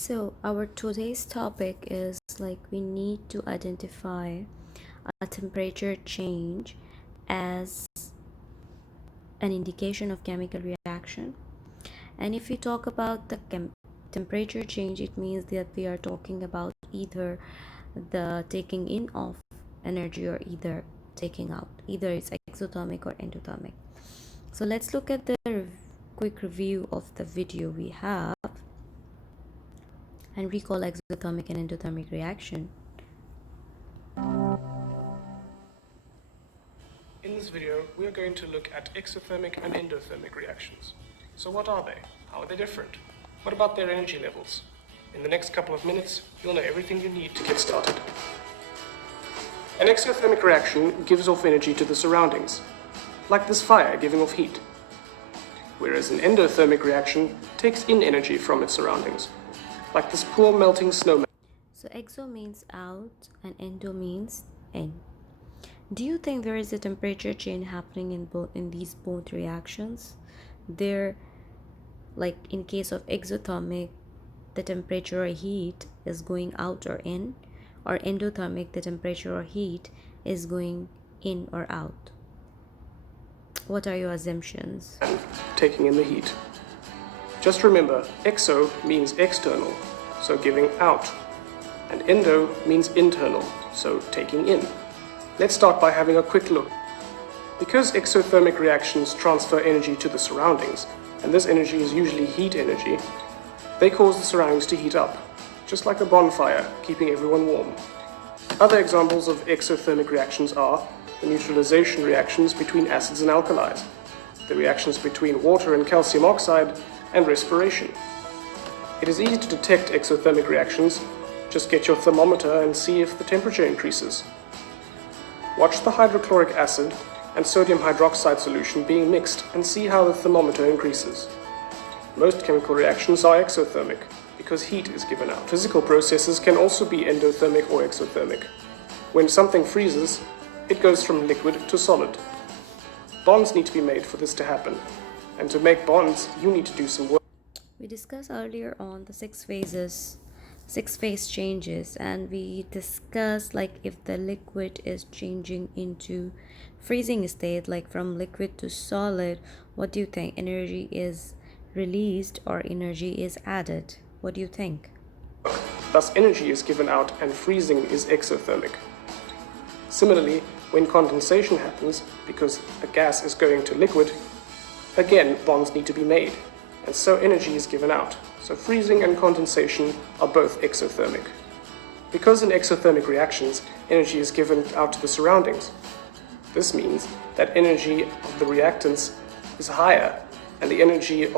So, our today's topic is like we need to identify a temperature change as an indication of chemical reaction. And if we talk about the temperature change, it means that we are talking about either the taking in of energy or either taking out. Either it's exothermic or endothermic. So, let's look at the quick review of the video we have and recall exothermic and endothermic reaction. In this video, we are going to look at exothermic and endothermic reactions. So what are they? How are they different? What about their energy levels? In the next couple of minutes, you'll know everything you need to get started. An exothermic reaction gives off energy to the surroundings, like this fire giving off heat, whereas an endothermic reaction takes in energy from its surroundings, like this poor melting snowman. So exo means out and endo means in. Do you think there is a temperature change happening in these both reactions? There, like in case of exothermic, the temperature or heat is going out or in, or endothermic, the temperature or heat is going in or out. What are your assumptions? Taking in the heat. Just remember, exo means external, so giving out, and endo means internal, so taking in. Let's start by having a quick look. Because exothermic reactions transfer energy to the surroundings, and this energy is usually heat energy, they cause the surroundings to heat up, just like a bonfire, keeping everyone warm. Other examples of exothermic reactions are the neutralization reactions between acids and alkalis, the reactions between water and calcium oxide, and respiration. It is easy to detect exothermic reactions. Just get your thermometer and see if the temperature increases. Watch the hydrochloric acid and sodium hydroxide solution being mixed and see how the thermometer increases. Most chemical reactions are exothermic because heat is given out. Physical processes can also be endothermic or exothermic. When something freezes, it goes from liquid to solid. Bonds need to be made for this to happen, and to make bonds, you need to do some work. We discussed earlier on the six phase changes, and we discussed like if the liquid is changing into freezing state, like from liquid to solid, what do you think? Energy is released or energy is added? What do you think? Thus, energy is given out and freezing is exothermic. Similarly, when condensation happens, because a gas is going to liquid, again, bonds need to be made, and so energy is given out. So freezing and condensation are both exothermic. Because in exothermic reactions, energy is given out to the surroundings. This means that energy of the reactants is higher, and the energy of